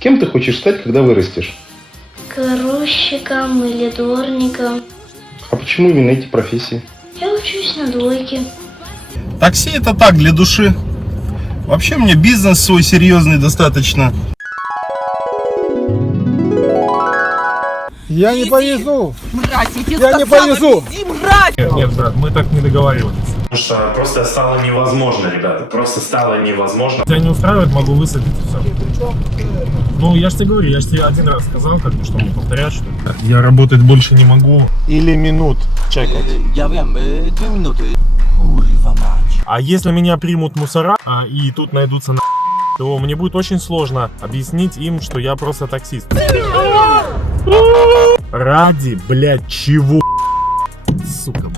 Кем ты хочешь стать, когда вырастешь? Грузчиком или дворником. А почему именно эти профессии? Я учусь на двойке. Такси это так, для души. Вообще у меня бизнес свой серьезный достаточно. Я не повезу. Мразь, я тебе Я не сказала, повезу. вези, мразь! Нет, брат, мы так не договаривались. Потому что просто стало невозможно, ребята. Просто стало невозможно. Тебя не устраивает, могу высадить и все. Ну, я же тебе говорю, я же тебе один раз сказал, как бы, что мы повторять, что ли. Я работать больше не могу. Или минут чекать. Я wiem, 2 minuty. Kurwa mać. А если меня примут мусора, и тут найдутся на, то мне будет очень сложно объяснить им, что я просто таксист. Ради, блядь, чего? Сука.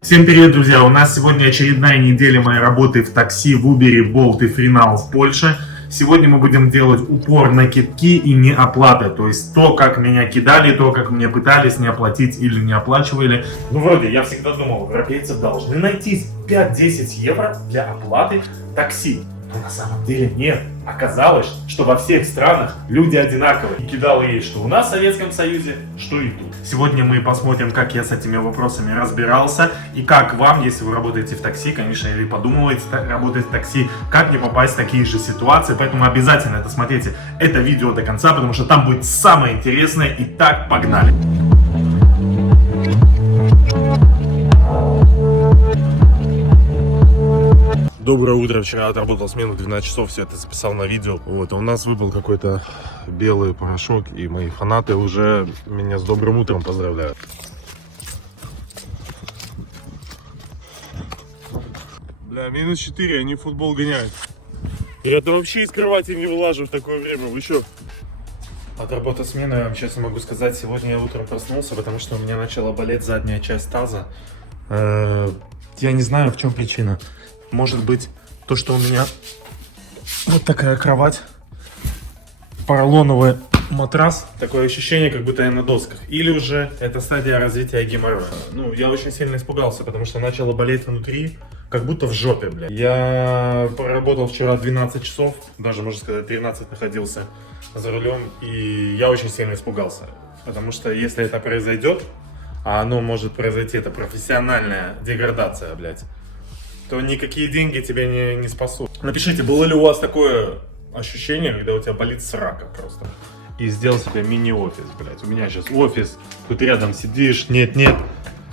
Всем привет, друзья! У нас сегодня очередная неделя моей работы в такси, в Uber, Bolt и Freenow в Польше. Сегодня мы будем делать упор на кидки и неоплаты. То есть то, как меня кидали, то, как мне пытались не оплатить или не оплачивали. Ну, вроде, я всегда думал, европейцы должны найти 5-10 евро для оплаты такси. Но на самом деле нет. Оказалось, что во всех странах люди одинаковые. И кидал ей, что у нас в Советском Союзе, что и тут. Сегодня мы посмотрим, как я с этими вопросами разбирался. И как вам, если вы работаете в такси, конечно, или подумываете работать в такси, как не попасть в такие же ситуации. Поэтому обязательно досмотрите это видео до конца, потому что там будет самое интересное. Итак, погнали! Доброе утро, вчера отработал смену 12 часов, все это записал на видео. Вот, а у нас выпал какой-то белый порошок, и мои фанаты уже меня с добрым утром поздравляют. Бля, минус 4, они футбол гоняют. Я-то вообще из кровати не вылажу в такое время, вы что? Отработал смену, я вам честно могу сказать, сегодня я утром проснулся, потому что у меня начала болеть задняя часть таза. Я не знаю, в чем причина. Может быть, то, что у меня вот такая кровать, поролоновый матрас, такое ощущение, как будто я на досках. Или уже это стадия развития геморроя. Ну, я очень сильно испугался, потому что начало болеть внутри, как будто в жопе, бля. Я проработал вчера 12 часов, даже, можно сказать, 13 находился за рулем, и я очень сильно испугался. Потому что если это произойдет, а оно может произойти, это профессиональная деградация, блядь, то никакие деньги тебя не спасут. Напишите, было ли у вас такое ощущение, когда у тебя болит срака просто. И сделал себе мини-офис, блядь. У меня сейчас офис, тут рядом сидишь, нет-нет.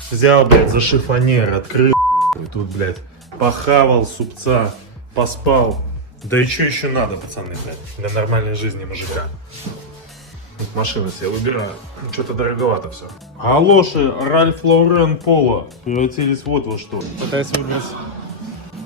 Взял, блядь, за шифонер, открыл, и тут, блядь, похавал супца, поспал. Да и что еще надо, пацаны, блядь, для нормальной жизни мужика. Вот машину себе выбираю. Что-то дороговато все. Галоши Ральф Лорен Поло превратились вот во что. Пытаюсь выиграть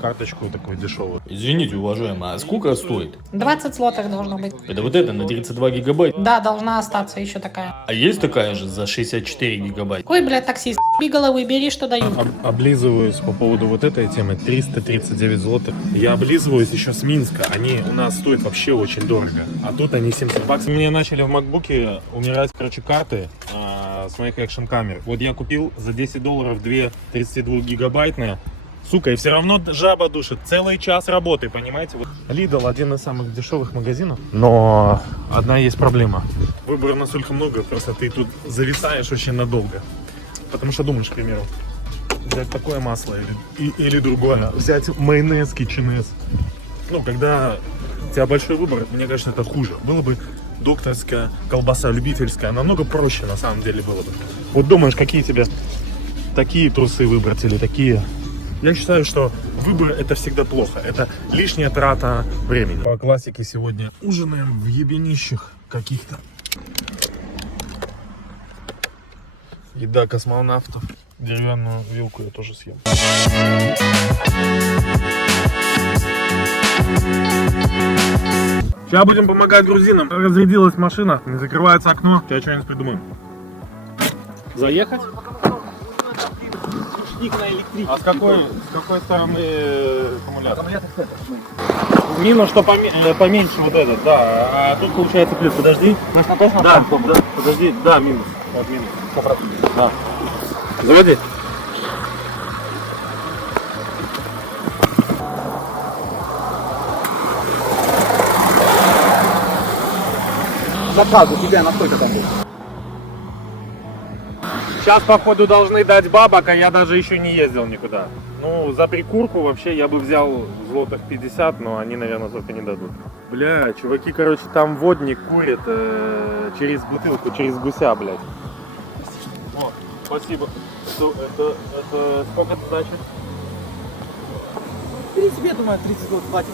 карточку такую дешевую. Извините, уважаемая, а сколько стоит? 20 злотых должно быть. Это вот это на 32 гигабайта? Да, должна остаться еще такая. А есть такая же за 64 гигабайта? Ой, блядь, таксист, головы, бери, что дают. Облизываюсь по поводу вот этой темы. 339 злотых. Я облизываюсь еще с Минска. Они у нас стоят вообще очень дорого. А тут они 70 баксов. Мне начали в макбуке умирать, короче, карты с моих экшн камер. Вот я купил за $10 две 32 гигабайтные. Сука, и все равно жаба душит. Целый час работы, понимаете? Вот Lidl один из самых дешевых магазинов. Но одна есть проблема. Выбора настолько много, просто ты тут зависаешь очень надолго. Потому что думаешь, к примеру, взять такое масло или другое. Взять майонез, кетченез. Ну, когда у тебя большой выбор, мне кажется, это хуже. Было бы докторская колбаса, любительская. Намного проще, на самом деле, было бы. Вот думаешь, какие тебе такие трусы выбрать или такие... Я считаю, что выбор это всегда плохо. Это лишняя трата времени. По классике сегодня ужинаем в ебенищах каких-то. Еда космонавтов. Деревянную вилку я тоже съем. Сейчас будем помогать грузинам. Разрядилась машина, не закрывается окно. Сейчас что-нибудь придумаем. Заехать? А с какой стороны аккумулятор? Минус, что поменьше вот этот, да. А тут получается плюс. Подожди. Да, подожди, да, минус. Вот минус. 100%. Да. Заводи. Заказ у тебя насколько там был? Сейчас, походу, должны дать бабок, а я даже еще не ездил никуда. Ну, за прикурку вообще я бы взял злотых 50, но они, наверное, только не дадут. Бля, чуваки, короче, там водник курит через бутылку, через гуся, блядь. О, спасибо. Это сколько это значит? Тебе, думаю, 30 злотых хватит.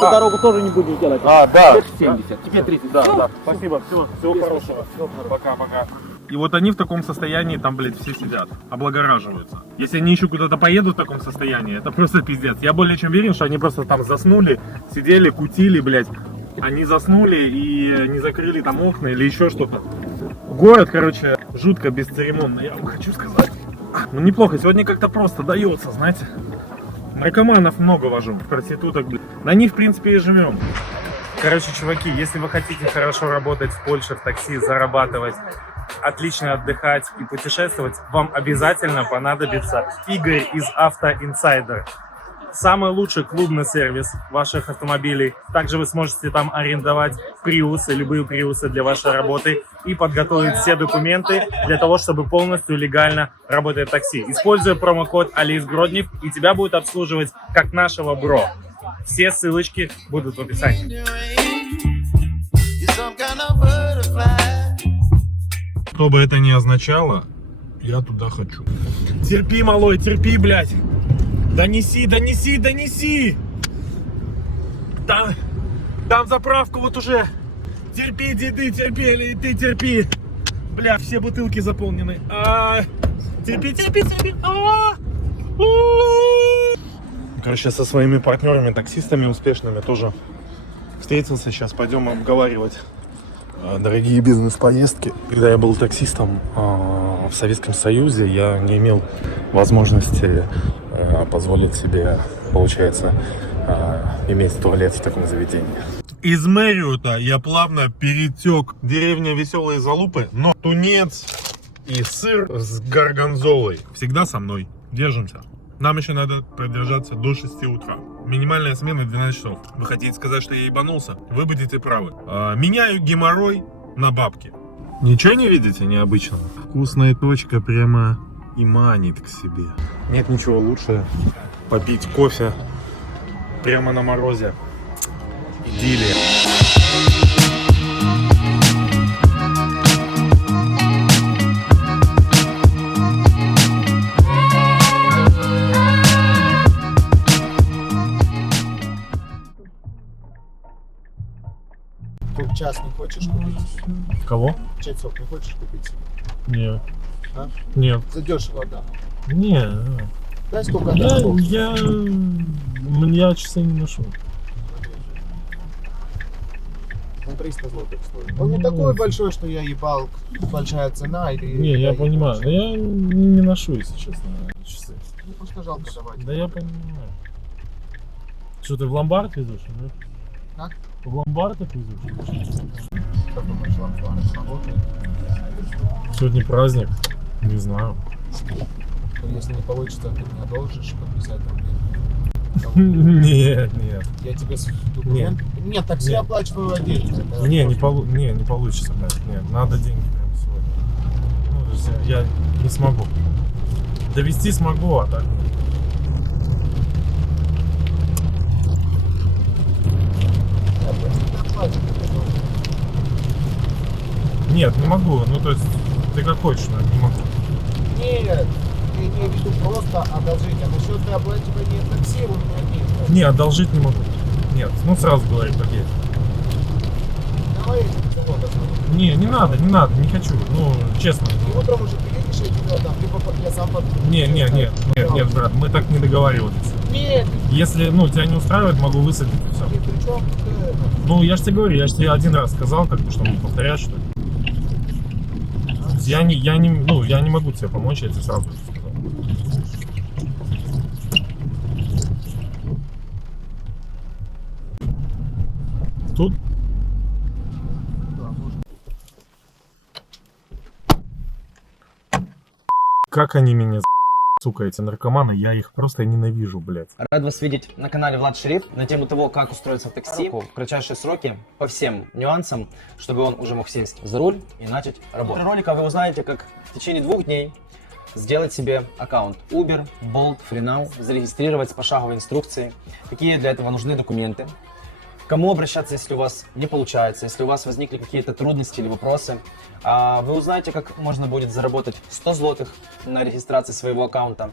По дорогу тоже не будешь делать. А, да. 70, тебе 30. Да. Спасибо, всего хорошего. Пока. И вот они в таком состоянии там, блядь, все сидят, облагораживаются. Если они еще куда-то поедут в таком состоянии, это просто пиздец. Я более чем уверен, что они просто там заснули, сидели, кутили, блядь. Они заснули и не закрыли там окна или еще что-то. Город, короче, жутко бесцеремонно, я вам хочу сказать. Ну неплохо, сегодня как-то просто дается, знаете. Наркоманов много вожу, проституток, блядь. На них, в принципе, и живем. Короче, чуваки, если вы хотите хорошо работать в Польше, в такси, зарабатывать, отлично отдыхать и путешествовать, вам обязательно понадобится Игорь из Auto Insider. Самый лучший клубный сервис ваших автомобилей. Также вы сможете там арендовать приусы, любые приусы для вашей работы и подготовить все документы для того, чтобы полностью легально работать такси. Используя промокод Алис Гроднев, и тебя будет обслуживать как нашего бро. Все ссылочки будут в описании. Что бы это ни означало, я туда хочу. Терпи, малой, терпи, блядь. Донеси. Там заправку вот уже. Терпи, деды, терпели, и ты терпи. Бля, все бутылки заполнены. Терпи. Короче, со своими партнерами, таксистами успешными тоже встретился. Сейчас пойдем обговаривать дорогие бизнес-поездки. Когда я был таксистом в Советском Союзе, я не имел возможности позволить себе, получается, иметь туалет в таком заведении. Из Мэриота я плавно перетек деревня Веселые Залупы, но тунец и сыр с горгонзолой всегда со мной. Держимся. Нам еще надо продержаться до 6 утра. Минимальная смена 12 часов. Вы хотите сказать, что я ебанулся? Вы будете правы. Меняю геморрой на бабки. Ничего не видите необычного? Вкусная точка прямо и манит к себе. Нет ничего лучше попить кофе прямо на морозе. Идиллия. Час не хочешь купить? Кого? Часов не хочешь купить? Нет. А? Нет. Задешево, да. Не. Дай сколько часов. Я часы не ношу. Он 300 злотых стоит. Он не такой большой, что я ебал, большая цена. Или Не, я понимаю. Но я не ношу, если честно, часы. Ну, просто жалко давать. Да я понимаю. Что, ты в ломбард везешь? Нет? Как? В ломбард их везешь? Как думаешь, ломбард работает? Сегодня праздник. Не знаю. Ну, если не получится, ты меня должишь подписать рублей. Нет. Я тебе документ. Нет, такси Нет. оплачиваю отдельно. Не получится, блядь. Нет, надо деньги прямо сегодня. Ну, то есть я не смогу. Довести смогу, а так. Нет, не могу. Ну, то есть, ты как хочешь, но не могу. Нет, я имею в виду просто одолжить. А насчет оплачивания такси у меня нет. Не, одолжить не могу. Нет, ну сразу говори, как есть. Давай я тебе завод оставлю. Не надо, не хочу. Ну, честно. И утром уже приедешь, я тебе там, либо я сам подпишу. Нет, брат, мы так не договаривались. Нет, Если, тебя не устраивает, могу высадить и все. нет, при чем? Ну, я же тебе говорю, я же тебе один раз сказал, как бы, чтобы повторять, что ли. Я не могу тебе помочь, я тебе сразу сказал. Тут? Как они меня Сука, эти наркоманы, я их просто ненавижу, блядь. Рад вас видеть на канале Влад Шериф на тему того, как устроиться в такси в кратчайшие сроки по всем нюансам, чтобы он уже мог сесть за руль и начать работать. В ролике вы узнаете, как в течение 2 дней сделать себе аккаунт Uber, Bolt, FreeNow, зарегистрировать с пошаговой инструкцией, какие для этого нужны документы, к кому обращаться, если у вас не получается, если у вас возникли какие-то трудности или вопросы. Вы узнаете, как можно будет заработать 100 злотых на регистрации своего аккаунта.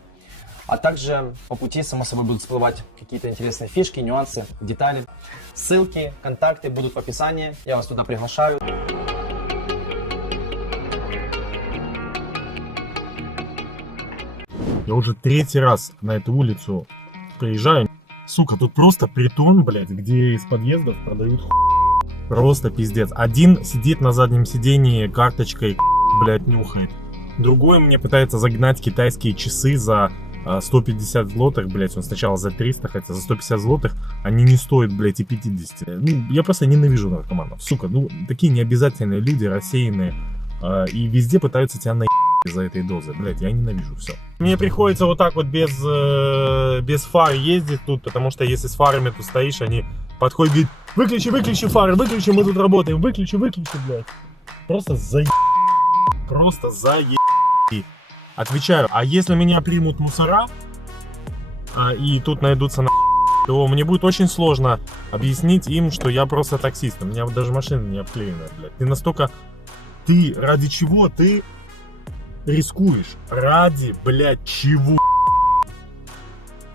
А также по пути, само собой, будут всплывать какие-то интересные фишки, нюансы, детали. Ссылки, контакты будут в описании. Я вас туда приглашаю. Я уже 3-й раз на эту улицу приезжаю. Сука, тут просто притон, блядь, где из подъездов продают Просто пиздец. Один сидит на заднем сидении карточкой, блядь, нюхает. Другой мне пытается загнать китайские часы за 150 злотых, блядь. Он сначала за 300, хотя за 150 злотых они не стоят, блядь, и 50. Ну, я просто ненавижу наркоманов. Сука, ну, такие необязательные люди, рассеянные. И везде пытаются тебя наебать из-за этой дозы. Блядь, я ненавижу все. Мне приходится вот так вот без фар ездить тут, потому что если с фарами тут стоишь, они подходят и говорят: выключи фары, выключи, мы тут работаем, выключи, блядь. Просто Отвечаю, а если меня примут мусора, и тут найдутся то мне будет очень сложно объяснить им, что я просто таксист. У меня вот даже машина не обклеена, блядь. Ты ради чего ты рискуешь? Ради, блядь, чего?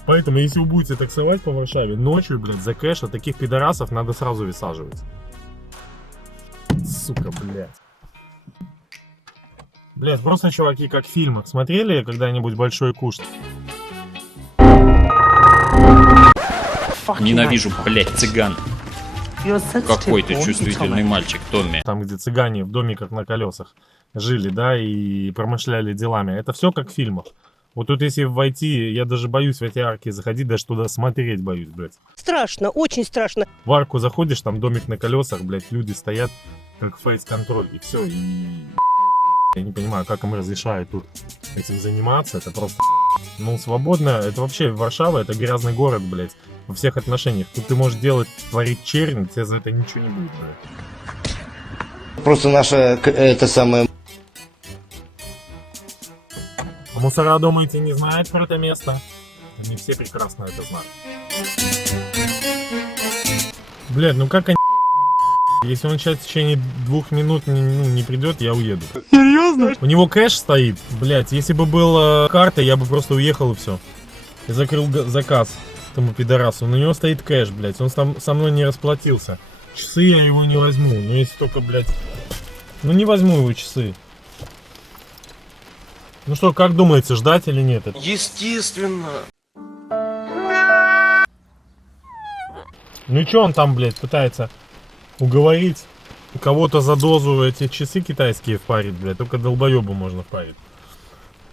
Поэтому, если вы будете таксовать по Варшаве ночью, блядь, за кэш, таких пидорасов надо сразу высаживать. Сука, блядь. Блядь, просто, чуваки, как в фильмах. Смотрели когда-нибудь «Большой куш»? Ненавижу, блядь, цыган. Какой ты чувствительный мальчик, Томми. Там, где цыгане в домиках на колесах жили, да, и промышляли делами. Это все как в фильмах. Вот тут если войти, я даже боюсь в эти арки заходить, даже туда смотреть боюсь, блядь. Страшно, очень страшно. В арку заходишь, там домик на колесах, блядь, люди стоят, как фейс-контроль, и все, и... Я не понимаю, как им разрешают тут этим заниматься, это просто... Ну, свободно, это вообще Варшава, это грязный город, блядь, во всех отношениях. Тут ты можешь творить чернь, тебе за это ничего не будет, блядь. Просто наша, это самое... А мусора, думаете, не знают про это место? Они все прекрасно это знают. Блядь, ну как они... Если он сейчас в течение 2 минут не придет, я уеду. Серьезно? У него кэш стоит. Блядь, если бы была карта, я бы просто уехал и все. И закрыл заказ этому пидорасу. Но у него стоит кэш, блядь. Он со мной не расплатился. Часы я его не возьму. Ну если только, блядь... Ну не возьму его часы. Ну что, как думаете, ждать или нет? Естественно. Ну и что он там, блядь, пытается уговорить кого-то за дозу эти часы китайские впарить, блядь? Только долбоебу можно впарить.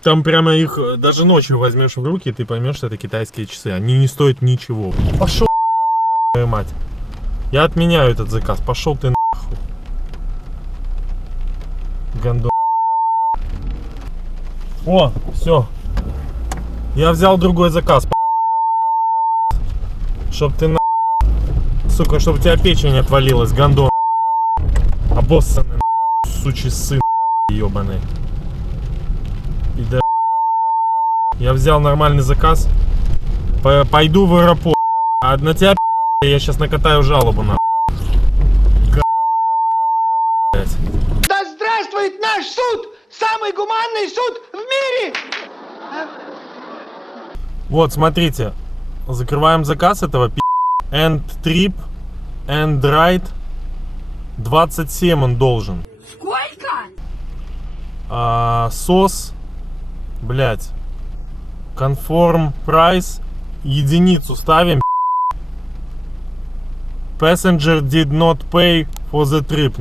Там прямо их даже ночью возьмешь в руки, и ты поймешь, что это китайские часы. Они не стоят ничего. Пошел, мать. Я отменяю этот заказ. Пошел ты нахуй. Гандон. О, все. Я взял другой заказ. Чтоб ты нахуй. Сука, чтобы у тебя печень отвалилась, гандон. Обоссанный, сучий сын, ебаный. И да. Я взял нормальный заказ. Пойду в аэропорт. А на тебя, я сейчас накатаю жалобу, на. Да здравствует наш суд! Самый гуманный суд в мире! Вот, смотрите. Закрываем заказ этого End trip, end ride. 27 он должен. Сколько? Сос. Блять. Conform price. Единицу ставим. Passenger did not pay for the trip.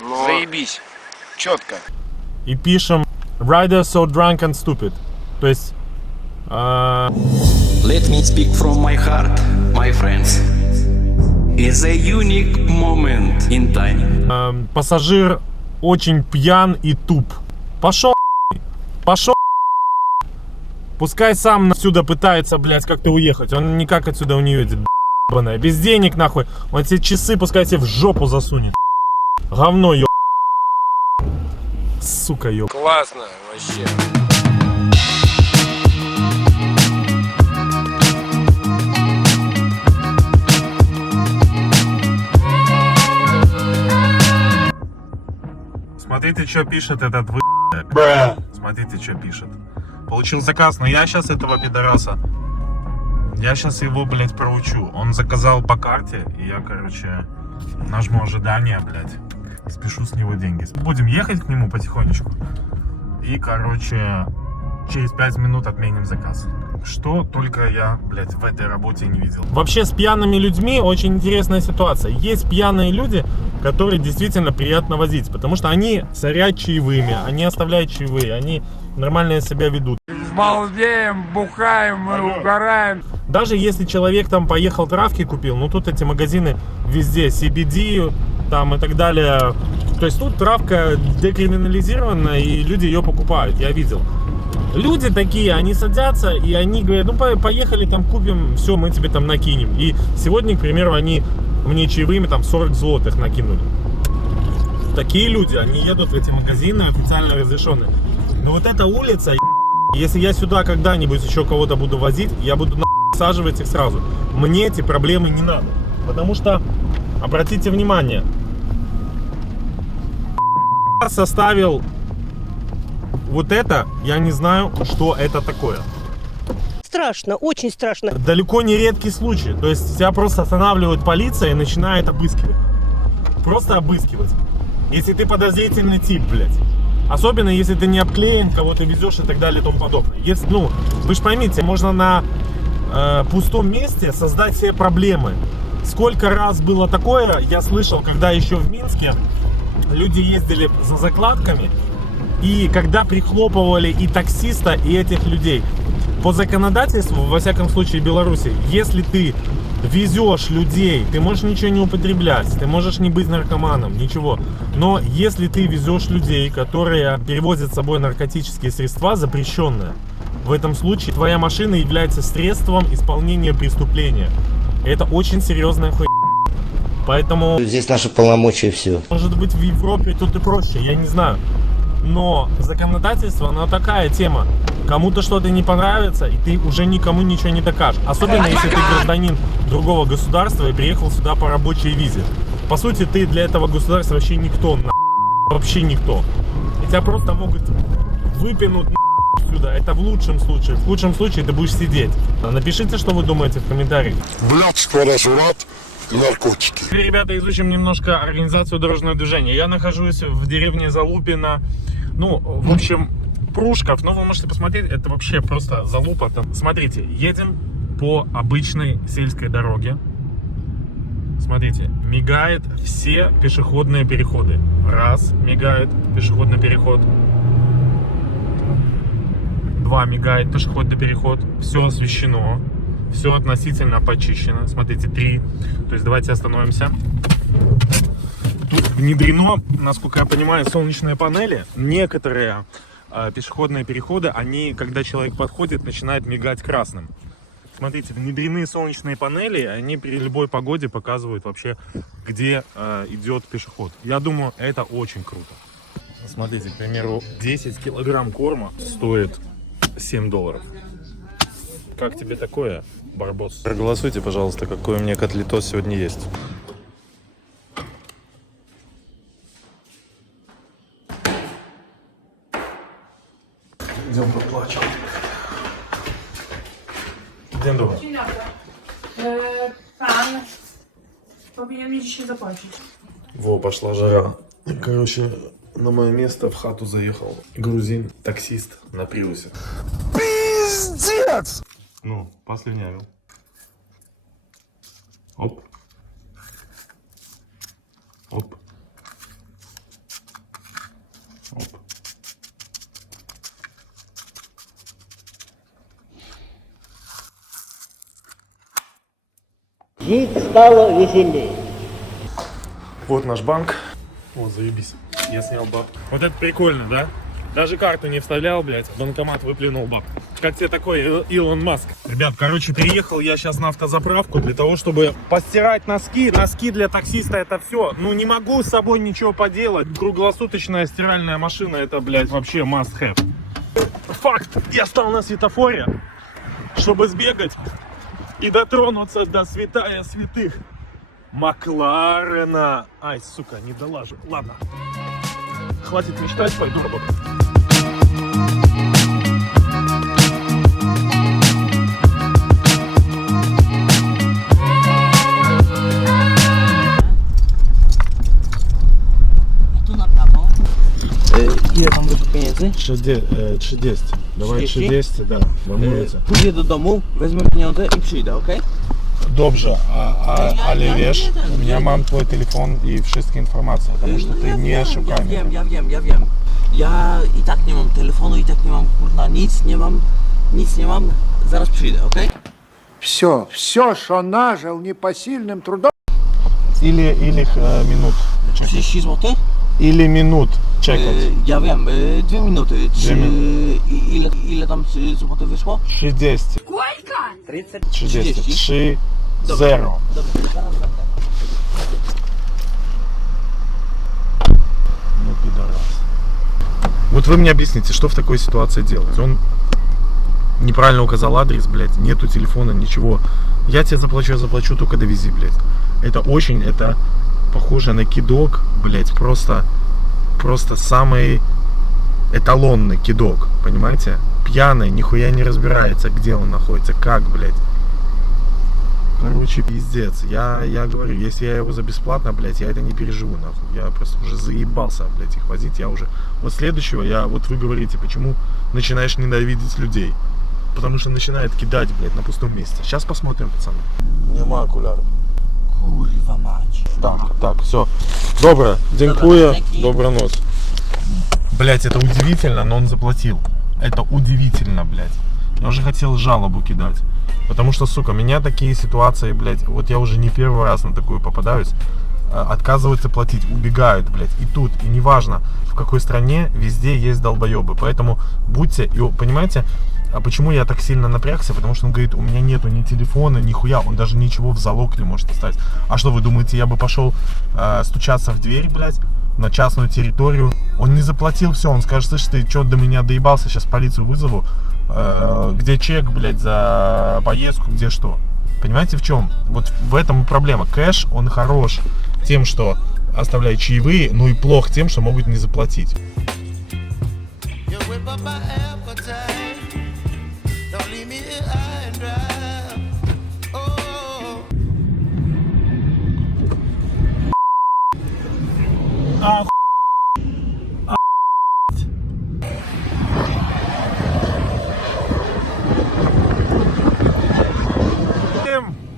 Заебись. Четко. И пишем Rider so drunk and stupid. То есть... Let me speak from my heart, my friends. It's a unique moment in time. Пассажир очень пьян и туп. Пошел. Пошел. Пускай сам отсюда пытается, блядь, как-то уехать. Он никак отсюда уедет, ебаная. Без денег, нахуй. Он все часы пускай себе в жопу засунет. Говно, еб... Сука, еб... Классно вообще. Смотрите, что пишет этот вы... Смотрите, что пишет. Получил заказ, но я сейчас этого пидораса... Я сейчас его, блядь, проучу. Он заказал по карте, и я, короче, нажму ожидание, блядь. Спешу с него деньги. Будем ехать к нему потихонечку. И, короче, через 5 минут отменим заказ. Что только я, блядь, в этой работе не видел. Вообще с пьяными людьми очень интересная ситуация. Есть пьяные люди, которые действительно приятно возить, потому что они сорят чаевыми, они оставляют чаевые, они нормально себя ведут. Балдеем, бухаем, мы угораем. Даже если человек там поехал травки купил, ну тут эти магазины везде, CBD там и так далее. То есть тут травка декриминализирована, и люди ее покупают, я видел. Люди такие, они садятся и они говорят, ну поехали там купим, все, мы тебе там накинем. И сегодня, к примеру, они мне чаевыми там 40 злотых накинули. Такие люди, они едут в эти магазины официально разрешенные. Но вот эта улица, если я сюда когда-нибудь еще кого-то буду возить, я буду насаживать их сразу. Мне эти проблемы не надо. Потому что, обратите внимание, составил вот это, я не знаю, что это такое. Страшно, очень страшно. Далеко не редкий случай. То есть тебя просто останавливает полиция и начинает обыскивать. Просто обыскивать. Если ты подозрительный тип, блядь. Особенно если ты не обклеен, кого ты везешь и так далее и тому подобное. Если, ну, вы же поймите, можно на пустом месте создать себе проблемы. Сколько раз было такое, я слышал, когда еще в Минске люди ездили за закладками, и когда прихлопывали и таксиста, и этих людей. По законодательству, во всяком случае в Беларуси, если ты везешь людей, ты можешь ничего не употреблять, ты можешь не быть наркоманом, ничего. Но если ты везешь людей, которые перевозят с собой наркотические средства, запрещенные, в этом случае твоя машина является средством исполнения преступления. Это очень серьезная хуйня. Поэтому... Здесь наши полномочия, все. Может быть, в Европе тут и проще, я не знаю. Но законодательство, оно такая тема. Кому-то что-то не понравится, и ты уже никому ничего не докажешь. Особенно, если ты гражданин другого государства и приехал сюда по рабочей визе. По сути, ты для этого государства вообще никто, вообще никто. И тебя просто могут выпинуть сюда. Это в лучшем случае. В худшем случае ты будешь сидеть. Напишите, что вы думаете в комментариях. Блядство, разврат, наркотики. Теперь, ребята, изучим немножко организацию дорожного движения. Я нахожусь в деревне Залупино. Ну, в общем, Прушков. Но вы можете посмотреть, это вообще просто залупа. Там. Смотрите, едем по обычной сельской дороге. Смотрите, мигает все пешеходные переходы. Раз, мигает пешеходный переход. Два, мигает пешеходный переход. Все освещено. Все относительно почищено. Смотрите, 3. То есть давайте остановимся. Тут внедрено, насколько я понимаю, солнечные панели. Некоторые пешеходные переходы, они, когда человек подходит, начинают мигать красным. Смотрите, внедрены солнечные панели, они при любой погоде показывают вообще, где идет пешеход. Я думаю, это очень круто. Смотрите, к примеру, 10 килограмм корма стоит $7. Как тебе такое, Барбос? Проголосуйте, пожалуйста, какой у меня котлетос сегодня есть. Идем поплачем. Dzień dobry. Dzień dobry. Pan powinien mnie dzisiaj zapłacić. Во, пошла жара. Короче, на мое место в хату заехал грузин, таксист на приусе. Пиздец! Ну, послюнявил. Оп. Оп. Оп. Жить стало веселее. Вот наш банк. Вот, заебись. Я снял бабки. Вот это прикольно, да? Даже карту не вставлял, блядь, банкомат выплюнул бабку. Как тебе такой Илон Маск? Ребят, короче, переехал я сейчас на автозаправку для того, чтобы постирать носки. Носки для таксиста это все. Ну, не могу с собой ничего поделать. Круглосуточная стиральная машина, это, блядь, вообще must have. Факт, я стал на светофоре, чтобы сбегать и дотронуться до святая святых Макларена. Ай, сука, не долажу. Ладно. Хватит мечтать, пойду работать. Ile tam będzie pieniędzy? 30. Dawaj 30, да. Pójdę do domu, wezmę pieniądze i przyjdę, okej? Dobrze, ale wiesz, ja mam twój telefon i wszystkie informacje, потому что ты не szukaj mnie. Ja wiem. Ja i tak nie mam telefonu, i tak nie mam, kurna, nic nie mam. Zaraz przyjdę, okej? Все, что нажил непосильным трудом. Или minut. 30 zł? Или minut czekać. Ja wiem, 2 minuty. Ile tam złotych wyszło? 30. Сколько? 30. 3, 0. Ну, пидорас. Вот вы мне объясните, что в такой ситуации делать? Он неправильно указал адрес, блядь, нету телефона, ничего. Я тебе заплачу, только довези, блядь. Это похоже на кидок, блядь, просто самый эталонный кидок, понимаете? Пьяный, нихуя не разбирается, где он находится, как, блядь. Короче, пиздец. Я говорю, если я его за бесплатно, блядь, я это не переживу, нахуй. Я просто уже заебался, блядь, их возить. Я уже... Вот следующего, вот вы говорите, почему начинаешь ненавидеть людей. Потому что начинает кидать, блядь, на пустом месте. Сейчас посмотрим, пацаны. Нема окуляров. Kurwa mać. Так, все. Добро. Дякую. Доброй ночи. Блядь, это удивительно, но он заплатил. Это удивительно, блядь. Я уже хотел жалобу кидать. Потому что, сука, меня такие ситуации, блядь, вот я уже не первый раз на такую попадаюсь. Отказываются платить, убегают, блядь. И тут, и неважно, в какой стране, везде есть долбоебы. Поэтому будьте, и понимаете, а почему я так сильно напрягся? Потому что он говорит, у меня нету ни телефона, ни хуя, он даже ничего в залог не может оставить. А что вы думаете, я бы пошел стучаться в дверь, блядь, на частную территорию? Он не заплатил, все, он скажет, слышь, ты что до меня доебался, сейчас полицию вызову. Где чек, блядь, за поездку, где что? Понимаете, в чем? Вот в этом и проблема. Кэш, он хорош тем, что оставляет чаевые, ну и плох тем, что могут не заплатить.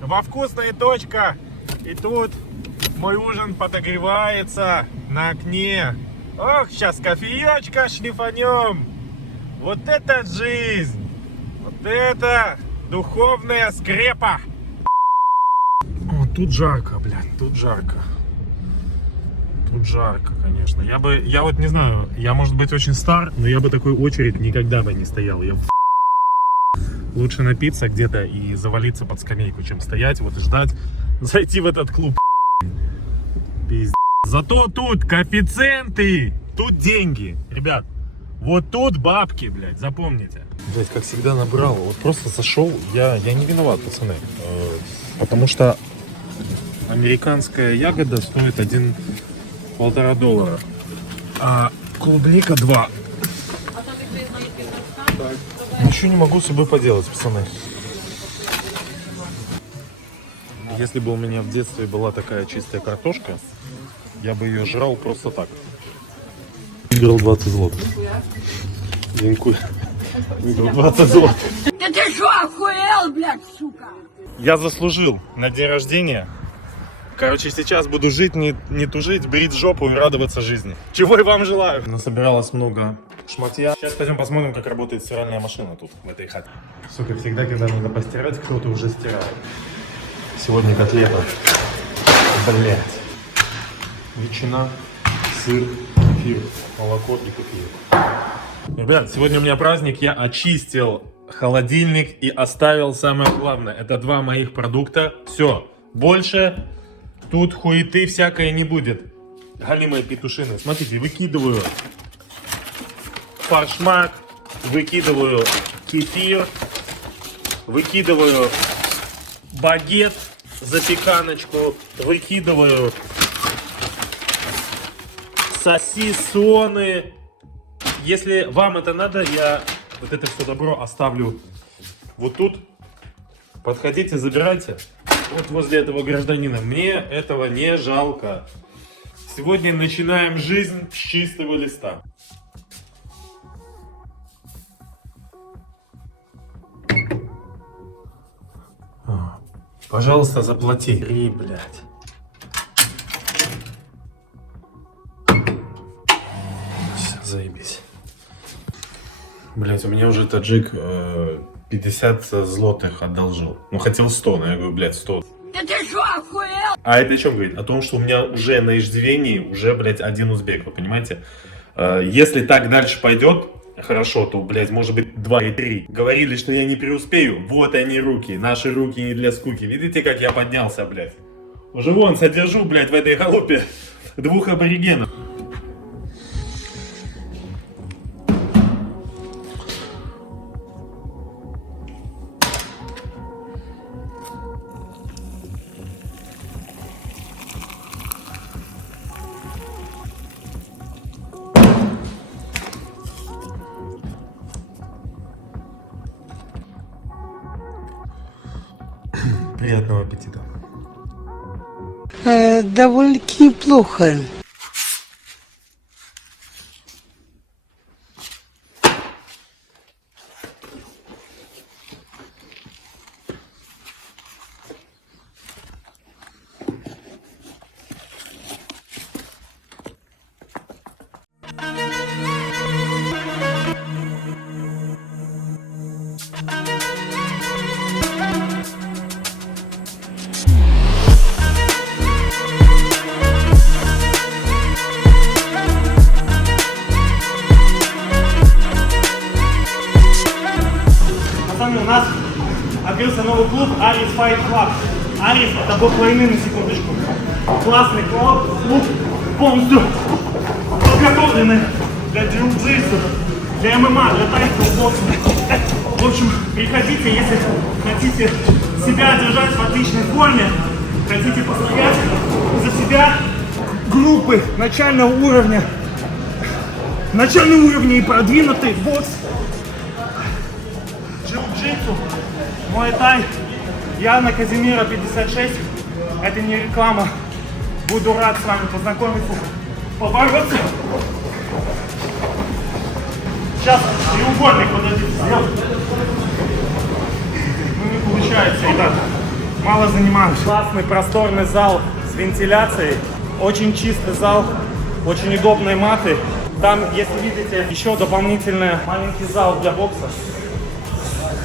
Во вкусная точка, и тут мой ужин подогревается на окне. Ох, сейчас кофеечка шлифанем. Вот это жизнь, вот это духовная скрепа. О, тут жарко, блядь, тут жарко. Тут жарко, конечно. Я вот не знаю, я может быть очень стар, но я бы такой очередь никогда бы не стоял. Лучше напиться где-то и завалиться под скамейку, чем стоять вот и ждать зайти в этот клуб. Пиздец. Зато тут коэффициенты, тут деньги, ребят. Вот тут бабки, блядь, запомните. Блядь, как всегда набрал, вот просто зашел, я не виноват, пацаны. Потому что американская ягода стоит $1,5, а клубника 2. Ничего не могу с собой поделать, пацаны. Если бы у меня в детстве была такая чистая картошка, я бы ее жрал просто так. Выиграл 20 злотых. Дякую. Выиграл 20 злотых. Да ты что, охуел, блядь, сука? Я заслужил на день рождения. Короче, сейчас буду жить, не тужить, брить жопу и радоваться жизни. Чего и вам желаю. Насобиралось много шматья. Сейчас пойдем посмотрим, как работает стиральная машина тут, в этой хате. Сука, всегда, когда надо постирать, кто-то уже стирает. Сегодня котлета. Блять. Ветчина, сыр, кефир, молоко и кофе. Ребят, сегодня у меня праздник. Я очистил холодильник и оставил самое главное. Это 2 моих продукта. Все. Больше тут хуеты всякой не будет. Галимые петушины. Смотрите, выкидываю фаршмак, выкидываю кефир, выкидываю багет, запеканочку, выкидываю сосисоны. Если вам это надо, я вот это все добро оставлю вот тут. Подходите, забирайте. Вот возле этого гражданина. Мне этого не жалко. Сегодня начинаем жизнь с чистого листа. Пожалуйста, заплати. 3, блядь. Заебись. Блять, у меня уже таджик 50 злотых одолжил. Ну, хотел 100, но я говорю, блядь, 100. Да ты что, охуел? А это о чем говорит? О том, что у меня уже на иждивении уже, блядь, 1 узбек, вы понимаете? Если так дальше пойдет, хорошо, то, блядь, может быть 2 и 3. Говорили, что я не преуспею. Вот они руки, наши руки не для скуки. Видите, как я поднялся, блядь? Уже вон, содержу, блядь, в этой халупе 2 аборигенов. Приятного аппетита. Довольно-таки неплохо. У нас открылся новый клуб Арис Fight Club. Арис — это бог войны, на секундочку. Классный клуб, полностью подготовленный для джиу-джитсу, для ММА, для тайского бокса. В общем, приходите, если хотите себя держать в отличной форме, хотите постоять за себя. Группы начального уровня и продвинутый бокс, джиу-джитсу, муай-тай, Яна Казимира 56. Это не реклама. Буду рад с вами познакомиться, побороться. Сейчас треугольник подойдите сделать. Ну не получается, ребята. Мало занимаюсь. Классный просторный зал с вентиляцией. Очень чистый зал, очень удобные маты. Там, если видите, еще дополнительный маленький зал для бокса.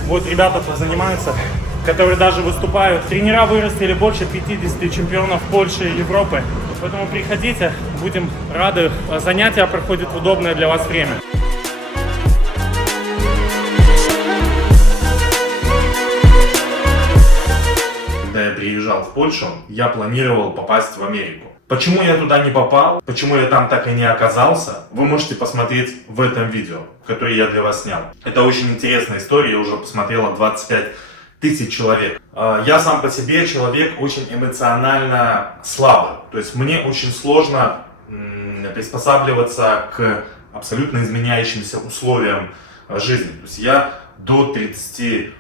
Вот ребята тут занимаются, которые даже выступают. Тренера вырастили больше 50 чемпионов Польши и Европы. Поэтому приходите, будем рады. Занятия проходят в удобное для вас время. Когда я приезжал в Польшу, я планировал попасть в Америку. Почему я туда не попал, почему я там так и не оказался, вы можете посмотреть в этом видео, которое я для вас снял. Это очень интересная история, я уже посмотрела 25 тысяч человек. Я сам по себе человек очень эмоционально слабый, то есть мне очень сложно приспосабливаться к абсолютно изменяющимся условиям жизни. То есть я до 33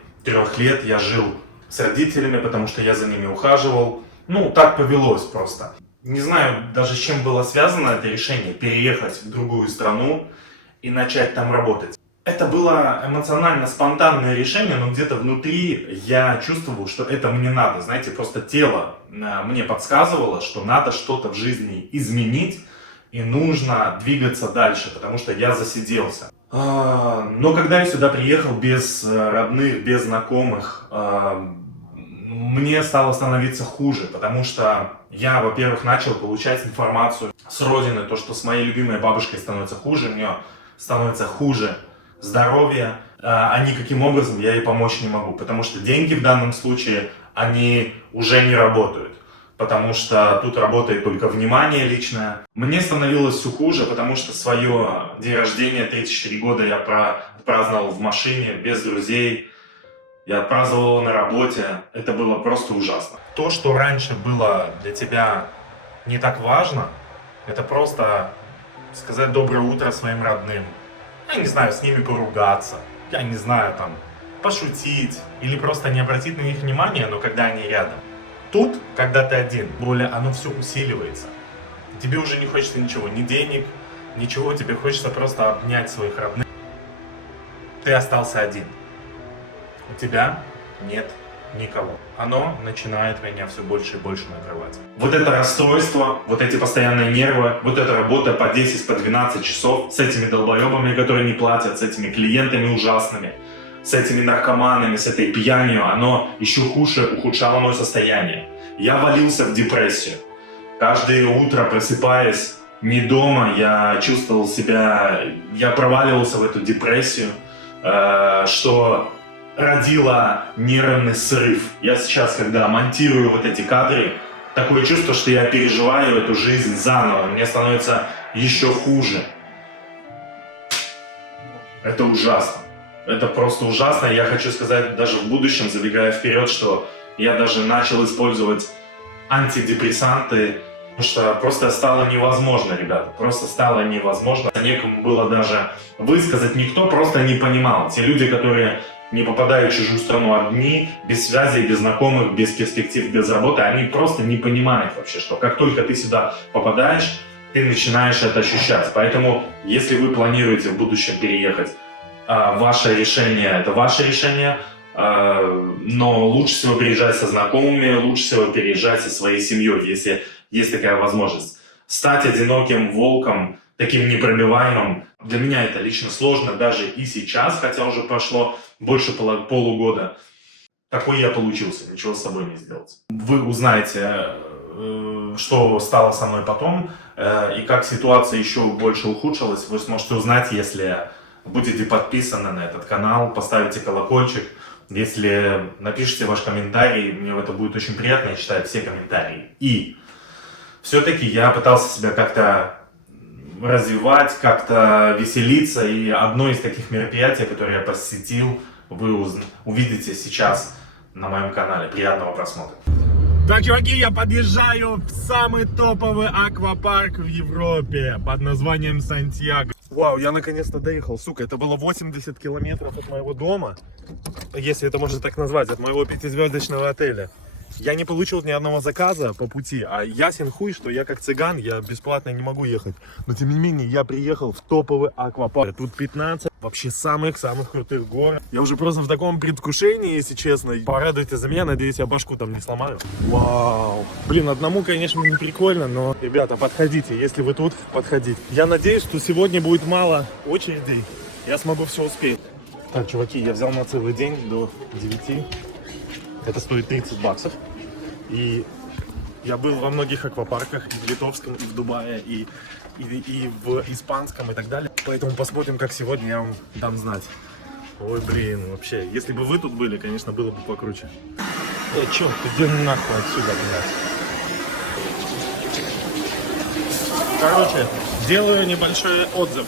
лет я жил с родителями, потому что я за ними ухаживал. Ну, так повелось просто. Не знаю даже с чем было связано это решение переехать в другую страну и начать там работать. Это было эмоционально спонтанное решение, но где-то внутри я чувствовал, что это мне надо. Знаете, просто тело мне подсказывало, что надо что-то в жизни изменить и нужно двигаться дальше, потому что я засиделся. Но когда я сюда приехал без родных, без знакомых, мне стало становиться хуже, потому что я, во-первых, начал получать информацию с родины, то, что с моей любимой бабушкой становится хуже, мне становится хуже здоровье, а никаким образом я ей помочь не могу, потому что деньги в данном случае, они уже не работают, потому что тут работает только внимание личное. Мне становилось все хуже, потому что свое день рождения, 34 года, я праздновал в машине, без друзей. Я отпраздновал его на работе. Это было просто ужасно. То, что раньше было для тебя не так важно, это просто сказать доброе утро своим родным. Я не знаю, с ними поругаться. Я не знаю, там, пошутить. Или просто не обратить на них внимания, но когда они рядом. Тут, когда ты один, более оно все усиливается. Тебе уже не хочется ничего, ни денег, ничего. Тебе хочется просто обнять своих родных. Ты остался один. У тебя нет никого. Оно начинает меня все больше и больше накрывать. Вот это расстройство, вот эти постоянные нервы, вот эта работа по 10, по 12 часов с этими долбоебами, которые не платят, с этими клиентами ужасными, с этими наркоманами, с этой пьянью, оно еще хуже ухудшало мое состояние. Я валился в депрессию. Каждое утро, просыпаясь не дома, я чувствовал себя, я проваливался в эту депрессию, что родила нервный срыв. Я сейчас, когда монтирую вот эти кадры, такое чувство, что я переживаю эту жизнь заново. Мне становится еще хуже. Это ужасно. Это просто ужасно. Я хочу сказать, даже в будущем, забегая вперед, что я даже начал использовать антидепрессанты, потому что просто стало невозможно, ребята. Просто стало невозможно. Некому было даже высказать. Никто просто не понимал. Те люди, которые не попадают в чужую страну одни, без связи, без знакомых, без перспектив, без работы, они просто не понимают вообще, что как только ты сюда попадаешь, ты начинаешь это ощущать. Поэтому, если вы планируете в будущем переехать, ваше решение – это ваше решение, но лучше всего переезжать со знакомыми, лучше всего переезжать со своей семьей, если есть такая возможность. Стать одиноким волком, таким непробиваемым, для меня это лично сложно даже и сейчас, хотя уже прошло больше полугода. Такой я получился, ничего с собой не сделать. Вы узнаете, что стало со мной потом, и как ситуация еще больше ухудшилась. Вы сможете узнать, если будете подписаны на этот канал, поставите колокольчик. Если напишите ваш комментарий, мне это будет очень приятно, я читаю все комментарии. И все-таки я пытался себя как-то развивать, как-то веселиться. И одно из таких мероприятий, которое я посетил, вы увидите сейчас на моем канале. Приятного просмотра. Так, чуваки, я подъезжаю в самый топовый аквапарк в Европе под названием Сантьяго. Вау, я наконец-то доехал, сука, это было 80 километров от моего дома, если это можно так назвать, от моего 5-звездочного отеля. Я не получил ни одного заказа по пути, а ясен хуй, что я как цыган, я бесплатно не могу ехать. Но тем не менее, я приехал в топовый аквапарк. Тут 15 вообще самых-самых крутых гор. Я уже просто в таком предвкушении, если честно. Порадуйте за меня, надеюсь, я башку там не сломаю. Вау. Блин, одному, конечно, не прикольно, но, ребята, подходите, если вы тут, подходите. Я надеюсь, что сегодня будет мало очередей, я смогу все успеть. Так, чуваки, я взял на целый день до 9. Это стоит 30 баксов. И я был во многих аквапарках, и в литовском, и в Дубае, и в испанском, и так далее. Поэтому посмотрим, как сегодня я вам дам знать. Ой, блин, вообще, если бы вы тут были, конечно, было бы покруче. Черт, иди нахуй отсюда, блядь. Короче, делаю небольшой отзыв.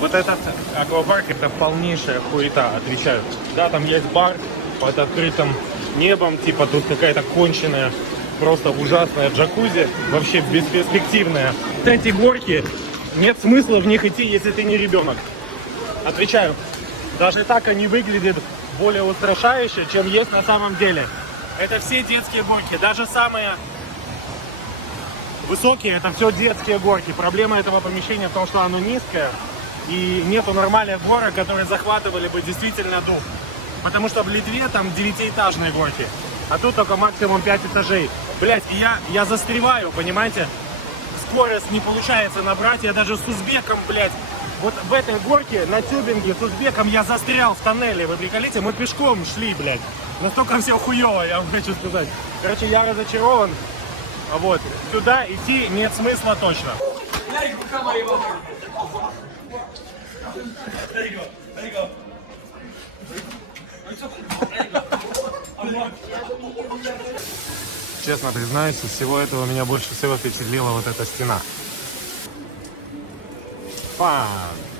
Вот этот аквапарк — это полнейшая хуета, отвечаю. Да, там есть бар под открытым небом, типа тут какая-то конченая, просто ужасная джакузи, вообще бесперспективная. Вот эти горки, нет смысла в них идти, если ты не ребенок. Отвечаю, даже так они выглядят более устрашающе, чем есть на самом деле. Это все детские горки, даже самые высокие, это все детские горки. Проблема этого помещения в том, что оно низкое, и нету нормальных горок, которые захватывали бы действительно дух. Потому что в Литве там 9-этажные горки, а тут только максимум 5 этажей. Блять, и я застреваю, понимаете? Скорость не получается набрать, я даже с узбеком, блять, вот в этой горке на тюбинге с узбеком я застрял в тоннеле, вы приколите? Мы пешком шли, блять. Настолько все хуево, я вам хочу сказать. Короче, я разочарован. Вот, сюда идти нет смысла точно. честно признаюсь, из всего этого меня больше всего впечатлила вот эта стена.